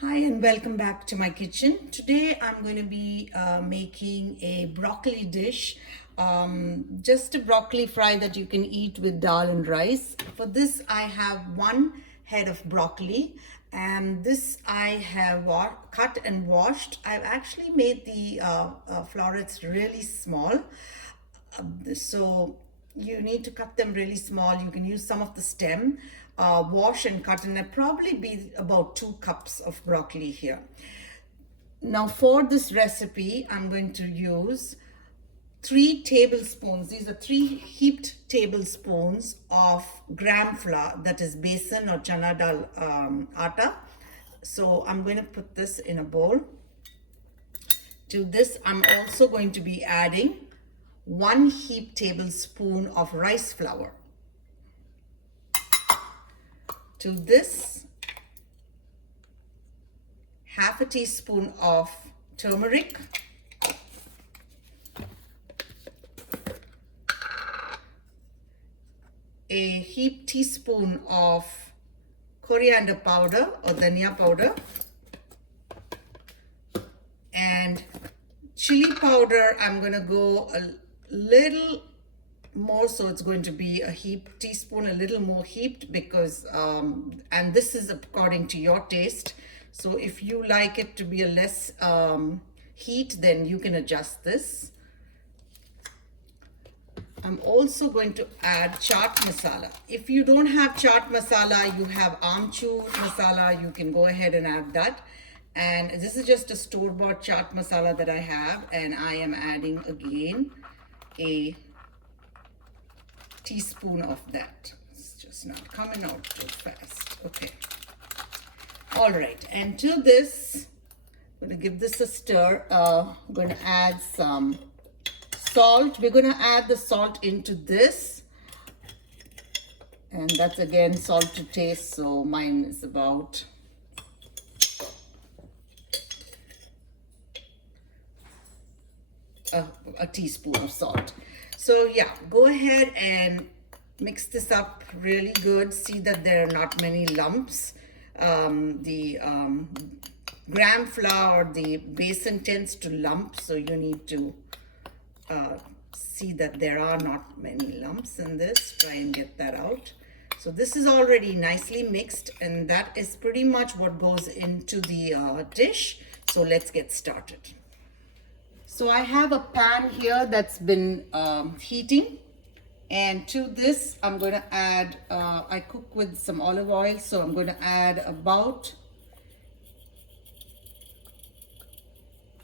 Hi and welcome back to my kitchen. Today I'm going to be making a broccoli dish, just a broccoli fry that you can eat with dal and rice. For this I have one head of broccoli, and this I have cut and washed. I've actually made the florets really small, so you need to cut them really small. You can use some of the stem, wash and cut, and it'll probably be about 2 cups of broccoli here. Now for this recipe, I'm going to use 3 tablespoons. These are 3 heaped tablespoons of gram flour, that is besan or chana dal atta. So I'm going to put this in a bowl. To this, I'm also going to be adding 1 heaped tablespoon of rice flour. To this, half a teaspoon of turmeric, a heaped teaspoon of coriander powder or dhania powder, and chili powder. I'm going to go a little more, so it's going to be a teaspoon, a little more heaped, because and this is according to your taste. So if you like it to be a less heat, then you can adjust this. I'm also going to add chaat masala. If you don't have chaat masala, you have amchur masala, you can go ahead and add that. And this is just a store-bought chaat masala that I have, and I am adding again a teaspoon of that. It's just not coming out too fast. Okay. All right. And to this, I'm going to give this a stir. I'm going to add some salt. We're going to add the salt into this. And that's again salt to taste. So mine is about a teaspoon of salt. So yeah, go ahead and mix this up really good. See that there are not many lumps. The gram flour, the besan tends to lump, so you need to see that there are not many lumps in this. Try and get that out. So this is already nicely mixed, and that is pretty much what goes into the dish. So let's get started. So I have a pan here that's been heating, and to this I'm going to add, I cook with some olive oil, so I'm going to add about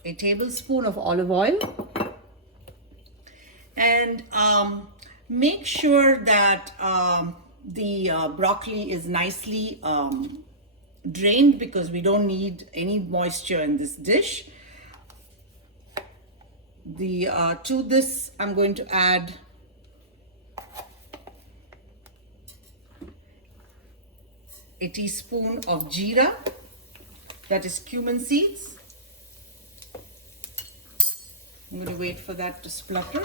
a tablespoon of olive oil. And make sure that the broccoli is nicely drained, because we don't need any moisture in this dish. To this, I'm going to add a teaspoon of jeera, that is cumin seeds. I'm going to wait for that to splutter.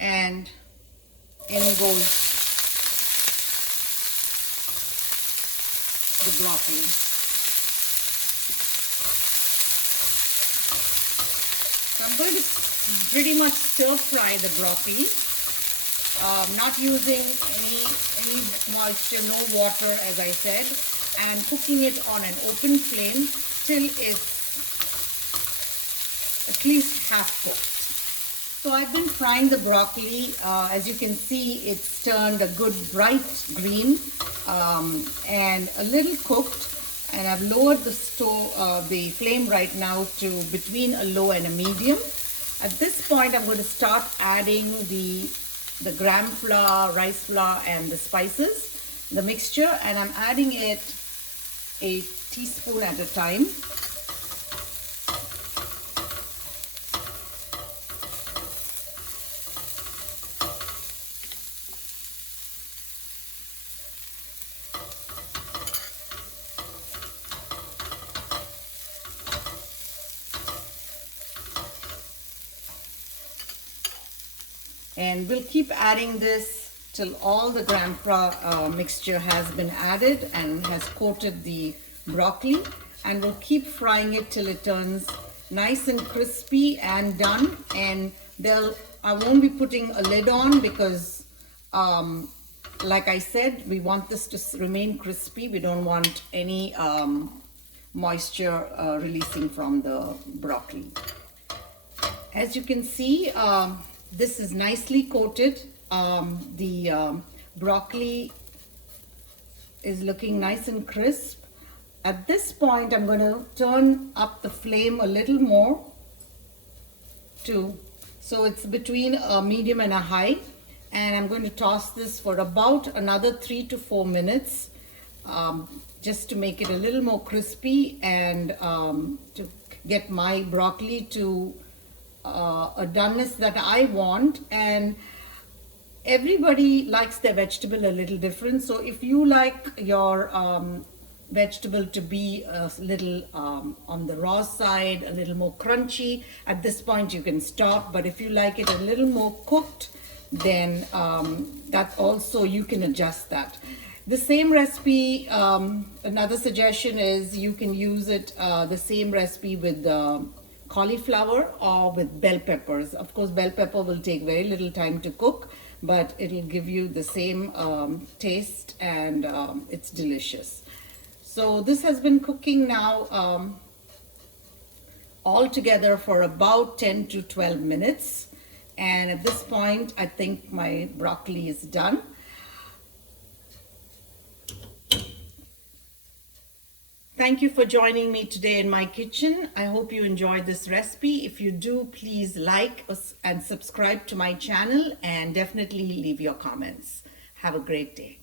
And in goes the broccoli. So I'm going to pretty much stir fry the broccoli, not using any moisture, no water, as I said, and cooking it on an open flame till it's at least half cooked. So I've been frying the broccoli. As you can see, it's turned a good bright green and a little cooked. And I've lowered the flame right now to between a low and a medium. At this point, I'm going to start adding the gram flour, rice flour, and the spices, the mixture, and I'm adding it a teaspoon at a time. And we'll keep adding this till all the gram flour mixture has been added and has coated the broccoli. And we'll keep frying it till it turns nice and crispy and done. And I won't be putting a lid on because like I said, we want this to remain crispy. We don't want any moisture releasing from the broccoli. As you can see, this is nicely coated. The broccoli is looking nice and crisp. At this point, I'm going to turn up the flame a little more so it's between a medium and a high. And I'm going to toss this for about another 3 to 4 minutes just to make it a little more crispy and to get my broccoli to a doneness that I want. And everybody likes their vegetable a little different. So if you like your vegetable to be a little on the raw side, a little more crunchy, at this point you can stop. But if you like it a little more cooked, then that also you can adjust that. The same recipe, another suggestion is you can use it the same recipe with cauliflower or with bell peppers. Of course, bell pepper will take very little time to cook, but it'll give you the same taste, and it's delicious. So this has been cooking now all together for about 10 to 12 minutes. And at this point, I think my broccoli is done. Thank you for joining me today in my kitchen. I hope you enjoyed this recipe. If you do, please like and subscribe to my channel, and definitely leave your comments. Have a great day.